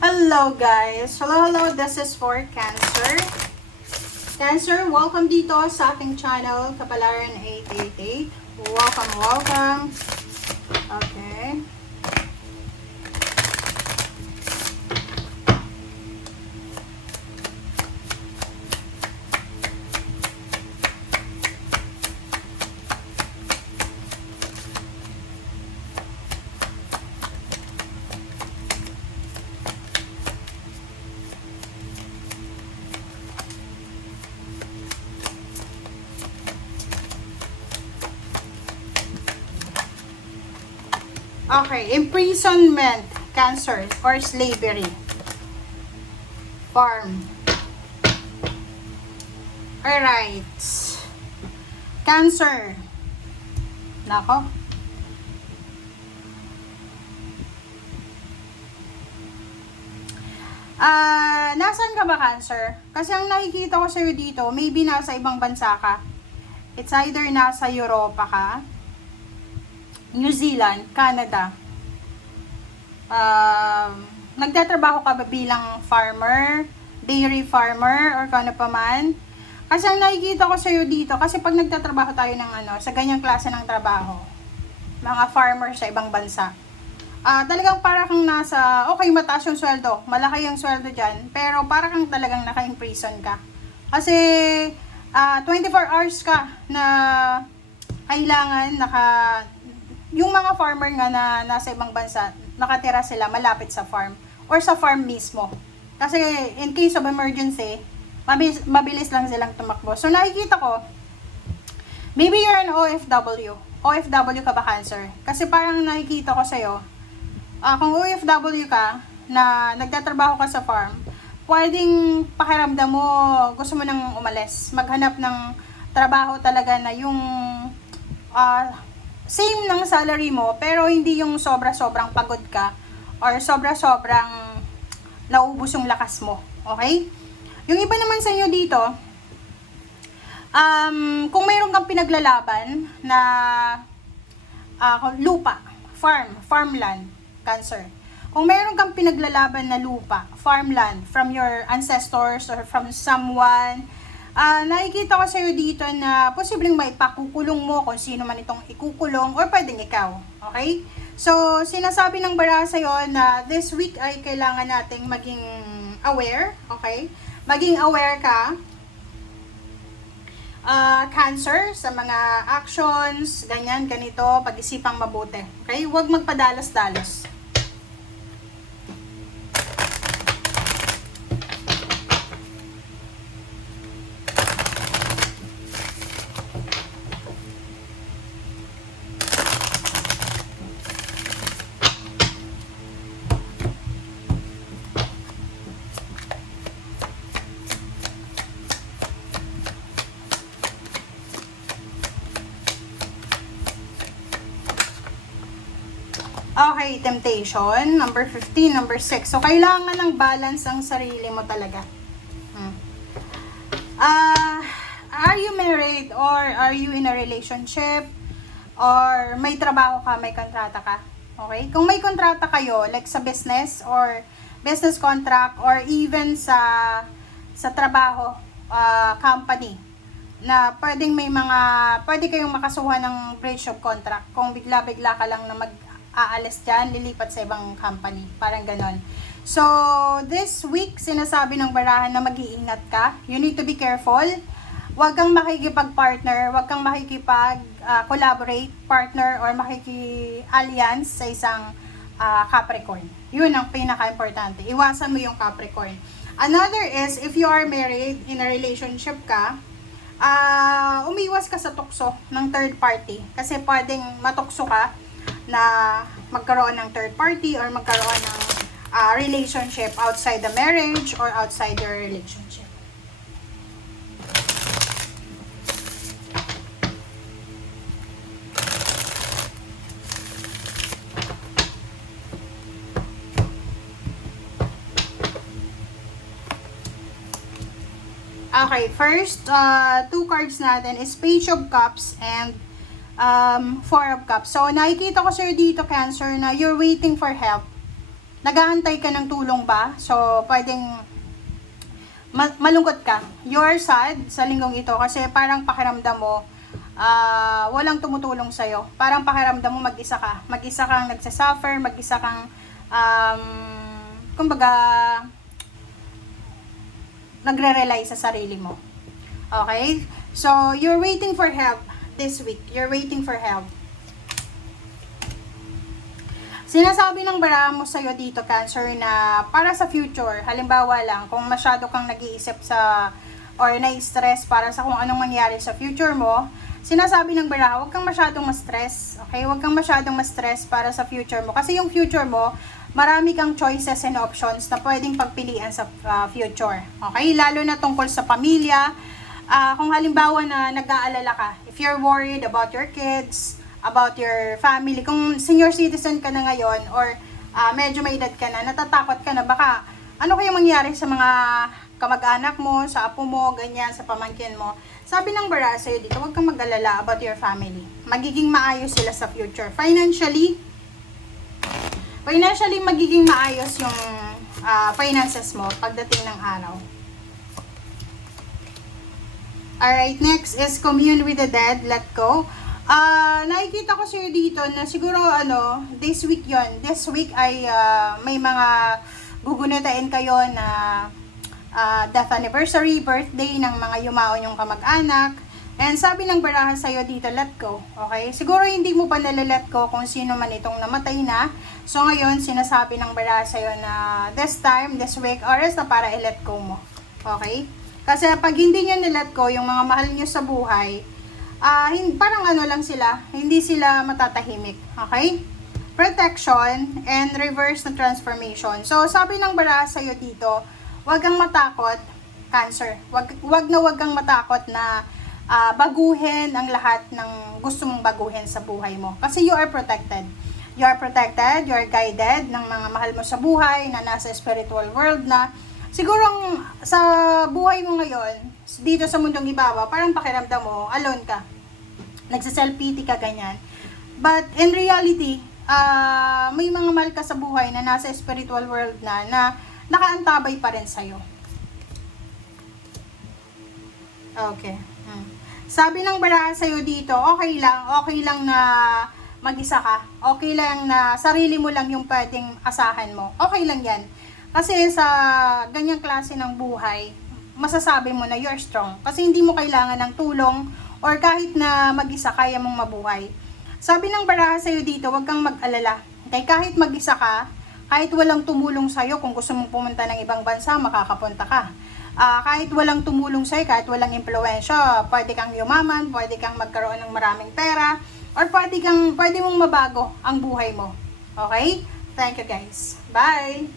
Hello guys! Hello, this is for Cancer. Cancer, welcome dito sa ating channel, Kapalaran 888. Welcome. Okay. Okay, imprisonment, cancer, or slavery. Farm. Alright. Cancer. Nako. Nasaan ka ba, Cancer? Kasi ang nakikita ko sa'yo dito, maybe nasa ibang bansa ka. It's either nasa Europa ka, New Zealand, Canada. Nagtatrabaho ka ba bilang farmer, dairy farmer, or kano pa man? Kasi ang nakikita ko sa'yo dito, kasi pag nagtatrabaho tayo ng sa ganyang klase ng trabaho, mga farmer sa ibang bansa, talagang para kang nasa, okay, mataas yung sweldo, malaki yung sweldo dyan, pero para kang talagang naka-imprison ka. Kasi, 24 hours ka na kailangan yung mga farmer nga na nasa ibang bansa, nakatira sila malapit sa farm or sa farm mismo. Kasi in case of emergency, mabilis lang silang tumakbo. So nakikita ko, maybe you're an OFW. OFW ka ba, Cancer? Kasi parang nakikita ko sa'yo, kung OFW ka, na nagtatrabaho ka sa farm, pwedeng pakiramdam mo, gusto mo nang umalis. Maghanap ng trabaho talaga na yung same ng salary mo, pero hindi yung sobra-sobrang pagod ka or sobra-sobrang naubos yung lakas mo. Okay? Yung iba naman sa inyo dito, kung mayroon kang pinaglalaban na lupa, farmland, Cancer. Kung mayroon kang pinaglalaban na lupa, farmland, from your ancestors or from someone, nakikita ko sa'yo dito na posibleng may pakukulong mo kung sino man itong ikukulong or pwedeng ikaw. Okay? So, sinasabi ng bara sa'yo na this week ay kailangan nating maging aware. Okay? Maging aware ka, Cancer, sa mga actions, ganyan, ganito, pag-isipang mabuti. Okay? Huwag magpadalos-dalos. Okay, temptation. Number 15, number 6. So, kailangan ng balance ang sarili mo talaga. Are you married or are you in a relationship? Or may trabaho ka, may kontrata ka? Okay? Kung may kontrata kayo, like sa business or business contract or even sa trabaho, company, na pwede kayong makasuhan ng breach of contract kung bigla-bigla ka lang na aalis dyan, lilipat sa ibang company. Parang ganon. So, this week, sinasabi ng barahan na mag-iingat ka. You need to be careful. Huwag kang makikipag-partner, huwag kang makikipag-collaborate, partner, or makiki-alliance sa isang Capricorn. Yun ang pinaka-importante. Iwasan mo yung Capricorn. Another is, if you are married, in a relationship ka, umiwas ka sa tukso ng third party. Kasi pwedeng matukso ka na magkaroon ng third party or magkaroon ng relationship outside the marriage or outside your relationship. Okay, first, two cards natin is Page of Cups and Four of Cups. So, nakikita ko sa'yo dito, Cancer, na you're waiting for help. nag-aantay ka ng tulong ba? So, pwedeng malungkot ka. You're sad sa linggong ito kasi parang pakiramdam mo walang tumutulong sa'yo. Parang pakiramdam mo mag-isa ka. Mag-isa kang nagsasuffer, mag-isa kang kumbaga nagre-rely sa sarili mo. Okay? So, you're waiting for help this week. You're waiting for help. Sinasabi ng baraha mo sa'yo dito, Cancer, na para sa future, halimbawa lang, kung masyado kang nag-iisip sa, or na-stress para sa kung anong mangyari sa future mo, sinasabi ng baraha, huwag kang masyadong ma-stress, okay? Huwag kang masyadong ma-stress para sa future mo. Kasi yung future mo, marami kang choices and options na pwedeng pagpilian sa future. Okay? Lalo na tungkol sa pamilya. Kung halimbawa na nag-aalala ka, if you're worried about your kids, about your family, kung senior citizen ka na ngayon, or medyo may edad ka na, natatakot ka na, baka ano kaya mangyari sa mga kamag-anak mo, sa apo mo, ganyan, sa pamangkin mo. Sabi ng baraha sa'yo dito, huwag kang mag-alala about your family. Magiging maayos sila sa future. Financially, magiging maayos yung finances mo pagdating ng araw. Alright, next is commune with the dead, let go. Nakikita ko sa'yo dito na siguro this week yon. This week ay may mga gugunutain kayo na death anniversary, birthday ng mga yumaon yung kamag-anak. And sabi ng baraha sa'yo dito, let go. Okay? Siguro hindi mo pa nalalet go kung sino man itong namatay na. So ngayon, sinasabi ng baraha sa'yo na this time, this week, oras na para i-let go mo. Okay? Kasi pag hindi nyo nilet go, yung mga mahal nyo sa buhay, parang lang sila, hindi sila matatahimik. Okay? Protection and reverse na transformation. So sabi ng baraha sa'yo dito, huwag kang matakot, Cancer. Huwag kang matakot na baguhin ang lahat ng gusto mong baguhin sa buhay mo. Kasi you are protected. You are protected, you are guided ng mga mahal mo sa buhay na nasa spiritual world na siguro sa buhay mo ngayon, dito sa mundong ibabaw, parang pakiramdam mo, alone ka. Nagsa-self-pity ka, ganyan. But in reality, may mga mahal ka sa buhay na nasa spiritual world na nakaantabay pa rin sa'yo. Okay. Sabi ng baraha sa'yo dito, okay lang na mag-isa ka. Okay lang na sarili mo lang yung pwedeng asahan mo. Okay lang yan. Kasi sa ganyang klase ng buhay, masasabi mo na you're strong. Kasi hindi mo kailangan ng tulong or kahit na mag-isa kaya mong mabuhay. Sabi ng baraha sa'yo dito, huwag kang mag-alala. Okay? Kahit mag-isa ka, kahit walang tumulong sa'yo, kung gusto mong pumunta ng ibang bansa, makakapunta ka. Kahit walang tumulong sa'yo, kahit walang impluwensya, pwede kang yumaman, pwede kang magkaroon ng maraming pera, or pwede mong mabago ang buhay mo. Okay? Thank you guys. Bye!